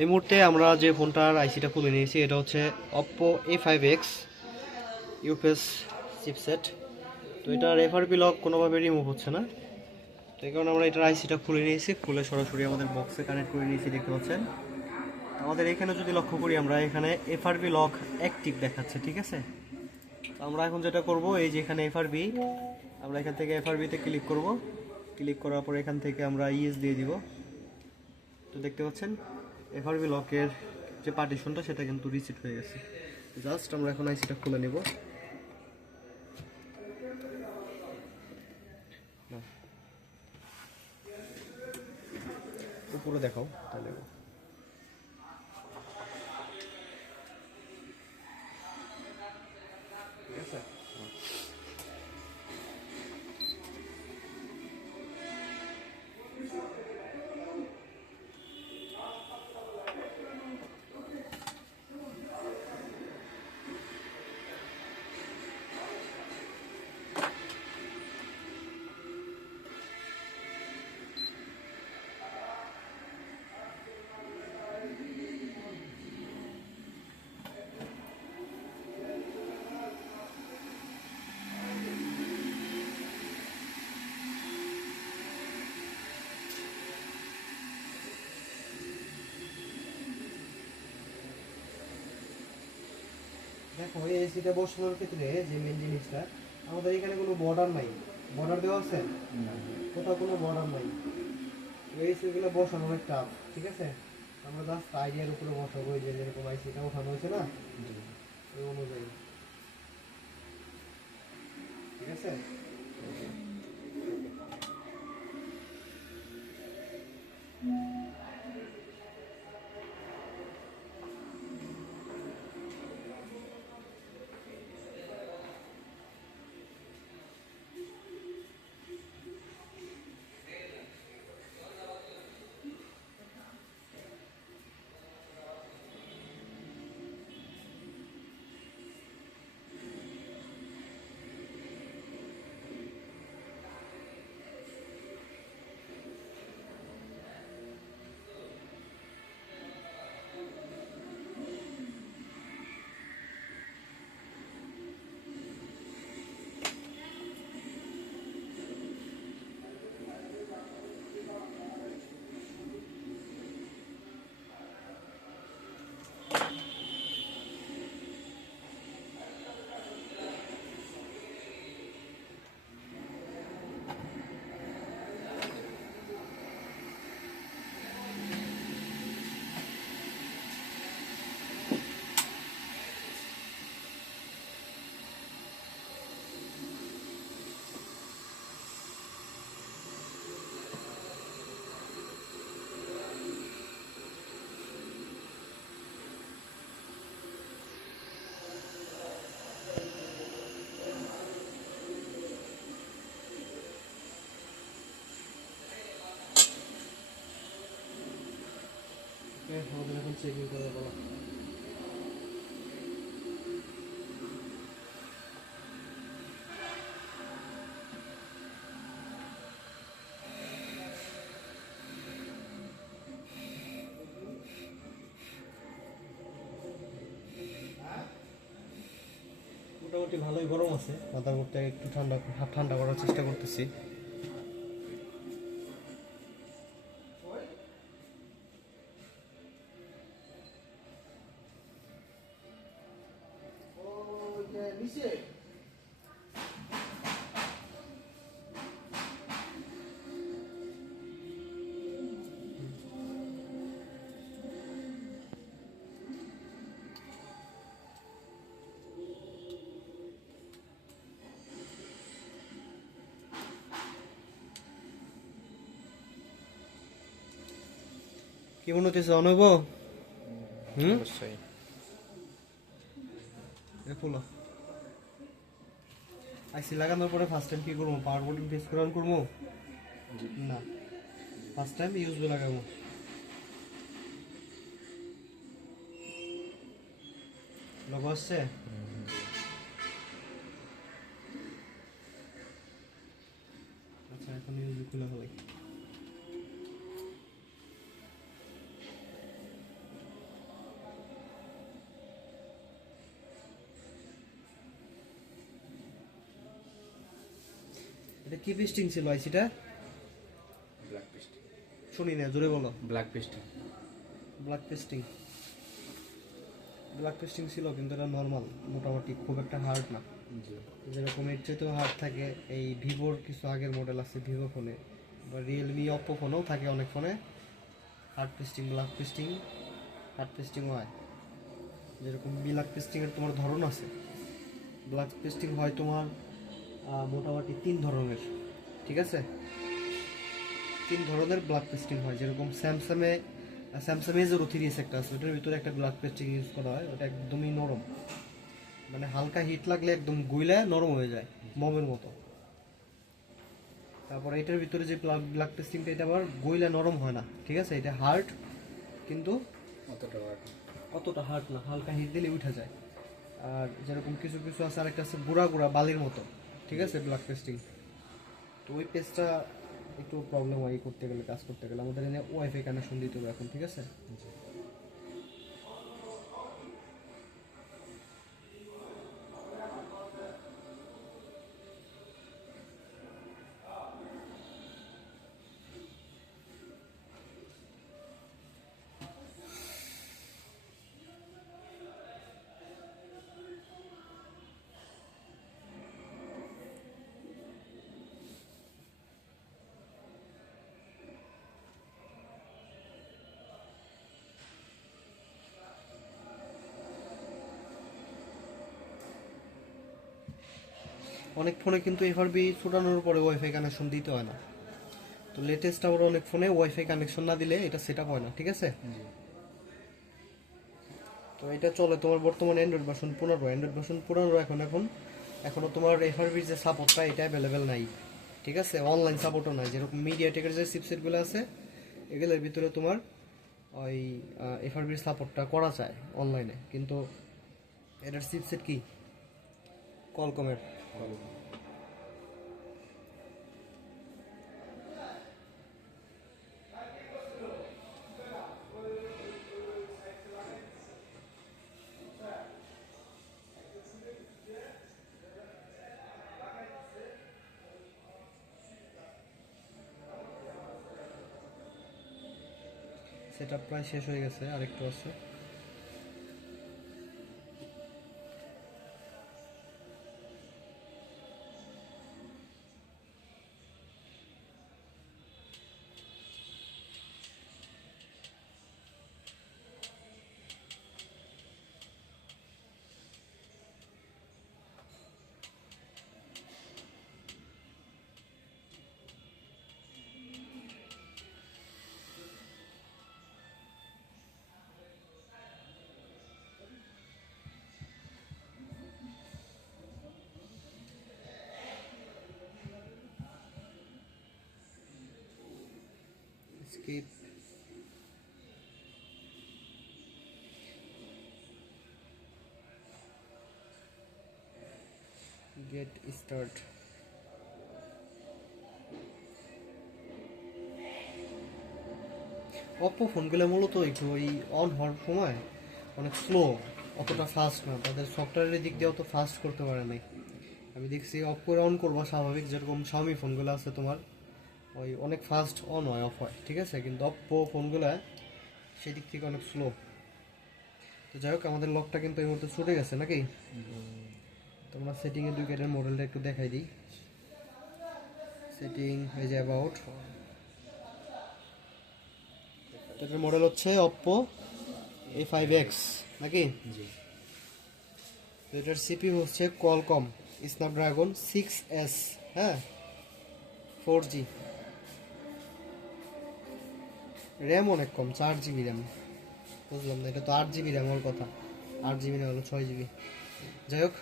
এই মুহূর্তে আমরা যে ফোনটার আইসিটা খুলে নিয়েছি এটা হচ্ছে Oppo A5X ইউপিএস চিপসেট। তো এটার এফআরপি লক কোনোভাবে রিমুভ হচ্ছে না, তো এই কারণে আমরা এটার আইসিটা খুলে নিয়েছি, খুলে সরাসরি আমাদের বক্সে কানেক্ট করে নিয়েছি। দেখতে পাচ্ছেন আমাদের এখানে যদি লক্ষ্য করি আমরা এখানে এফআরপি লক অ্যাক্টিভ দেখাচ্ছে, ঠিক আছে। তো আমরা এখন যেটা করব, এই যে এখানে এফআরপি, আমরা এখান থেকে এফআরবিতে ক্লিক করব। ক্লিক করার পর এখান থেকে আমরা ইএস দিয়ে দিব। তো দেখতে পাচ্ছেন এফআরবি লকের যে পার্টিশনটা সেটা কিন্তু রিসেট হয়ে গেছে। জাস্ট আমরা এখন আইসিটা খুলে নেব। উপরে দেখাও তাহলে। ঠিক আছে, দেখো এই এসিটা বসানোর ক্ষেত্রে যে মেন জিনিসটা, আমাদের এখানে কোনো বর্ডার নাই। বর্ডার দেওয়া আছে? কোথাও কোনো বর্ডার নাই। এই এসিগুলো বসানো অনেক টাফ, ঠিক আছে। আমরা জাস্ট আইডিয়ার উপরে বসাবো, এই যে যেরকম আইসিটা ওঠানো হয়েছে না, ওই অনুযায়ী, ঠিক আছে। আমাদের এখন চেকিং করা বলা। মোটামুটি ভালোই গরম আছে, মাদারবোর্ডটা একটু ঠান্ডা ঠান্ডা করার চেষ্টা করতেছি। কি মনে হচ্ছে, অনব? অবশ্যই। ফুল আইসি লাগানোর পরে ফার্স্ট টাইম কি করবো? পাওয়ার বাটন প্রেস করে অন করবো না, ফার্স্ট টাইম ইউএসবি লাগাবো। লোগো আসছে? আচ্ছা, এখন ইউএসবি খুলে ফেলাই। এটা কি পেস্টিং ছিল আইসিটা? Black paste. শুনি না, জোরে বলো। Black paste. Black pasting. Black pasting ছিল, কিন্তু এটা নর্মাল, মোটামুটি খুব একটা হার্ড না। জি। যেরকম এর চেয়েতেও হার্ড থাকে এই ভিভোর কিছু আগের মডেল আছে ভিভো ফোনে, বা রিয়েলমি অপ্পো ফোনেও থাকে অনেক ফোনে hard pasting, black pasting, hard pasting হয়। যেরকম ব্ল্যাক পেস্টিংয়ের তোমার ধরন আছে। ব্ল্যাক পেস্টিং হয় তোমার মোটামুটি 3 ধরনের, ঠিক আছে? 3 ধরনের ব্ল্যাক পেস্টিং হয়। যেরকম স্যামসাংয়ে A03s একটা আছে, ওটার ভিতরে একটা ব্ল্যাক পেস্টিং ইউজ করা হয়, ওটা একদমই নরম, মানে হালকা হিট লাগলে একদম গুইলা নরম হয়ে যায় মোমের মতো। তারপর এটার ভিতরে যে ব্ল্যাক পেস্টিংটা, এটা আবার গইলা নরম হয় না, ঠিক আছে? এটা হার্ড, কিন্তু অতটা হার্ড না, হালকা হিট দিলে উঠে যায়। আর যেরকম কিছু কিছু আছে, আরেকটা আছে গুঁড়া গুঁড়া বালির মতো, ঠিক আছে? ব্ল্যাক পেস্টিং, তো ওই পেস্টটা একটু প্রবলেম হয় করতে গেলে, কাজ করতে গেলে। আমাদের এনে ওয়াইফাই কানেকশন দিতে হবে এখন, ঠিক আছে? অনেক ফোনে কিন্তু এফআরবি ছোটানোর পরে ওয়াইফাই কানেকশন দিতে হয় না। তো লেটেস্ট আবার অনেক ফোনে ওয়াইফাই কানেকশন না দিলে এটা সেট আপ হয় না, ঠিক আছে? তো এটা চলে তোমার বর্তমানে অ্যান্ড্রয়েড ভার্সন 15। অ্যান্ড্রয়েড ভার্সন 15 এখনো তোমার এফআরবির যে সাপোর্টটা, এটা অ্যাভেলেবেল নাই, ঠিক আছে? অনলাইন সাপোর্টও নাই। যেরকম মিডিয়াটেকের যে চিপসেটগুলো আছে, এগুলোর ভিতরে তোমার ওই এফআরবির সাপোর্টটা করা যায় অনলাইনে, কিন্তু এটার চিপসেট কি কলকমের। সেটা প্রায় শেষ হয়ে গেছে, আরেকটু আছে। স্কিপ। Get start. অপ্পো ফোনগুলো মূলত একটু ওই অন হওয়ার সময় অনেক স্লো, অতটা ফাস্ট না। তাদের সফটওয়্যারের দিক দিয়ে অত ফাস্ট করতে পারে নাই। আমি দেখছি অফ করে অন করবো স্বাভাবিক, যেরকম শাওমি ফোনগুলো আছে তোমার, ওই অনেক ফাস্ট অন হয় অফ হয়, ঠিক আছে? কিন্তু অপ্পো ফোনগুলো সেদিক থেকে অনেক স্লো। তো যাই হোক, আমাদের লকটা কিন্তু এই মুহূর্তে ছুটে গেছে নাকি? তোমরা সেটিংয়ে দুই গেটের মডেলটা একটু দেখাই দিই। সেটিং এই যে অ্যাবাউট, এটার মডেল হচ্ছে অপ্পো A5X নাকি? তো এটার সিপিইউ হচ্ছে কোয়ালকম স্ন্যাপড্রাগন 6S, হ্যাঁ, 4G। র্যাম অনেক কম, 4GB র্যাম। বুঝলাম না, এটা তো 8GB র্যাম হওয়ার কথা, 8GB না হলো 6GB। যাই হোক,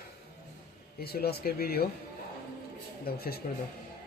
এই ছিল আজকের ভিডিও। দাও, শেষ করে দাও।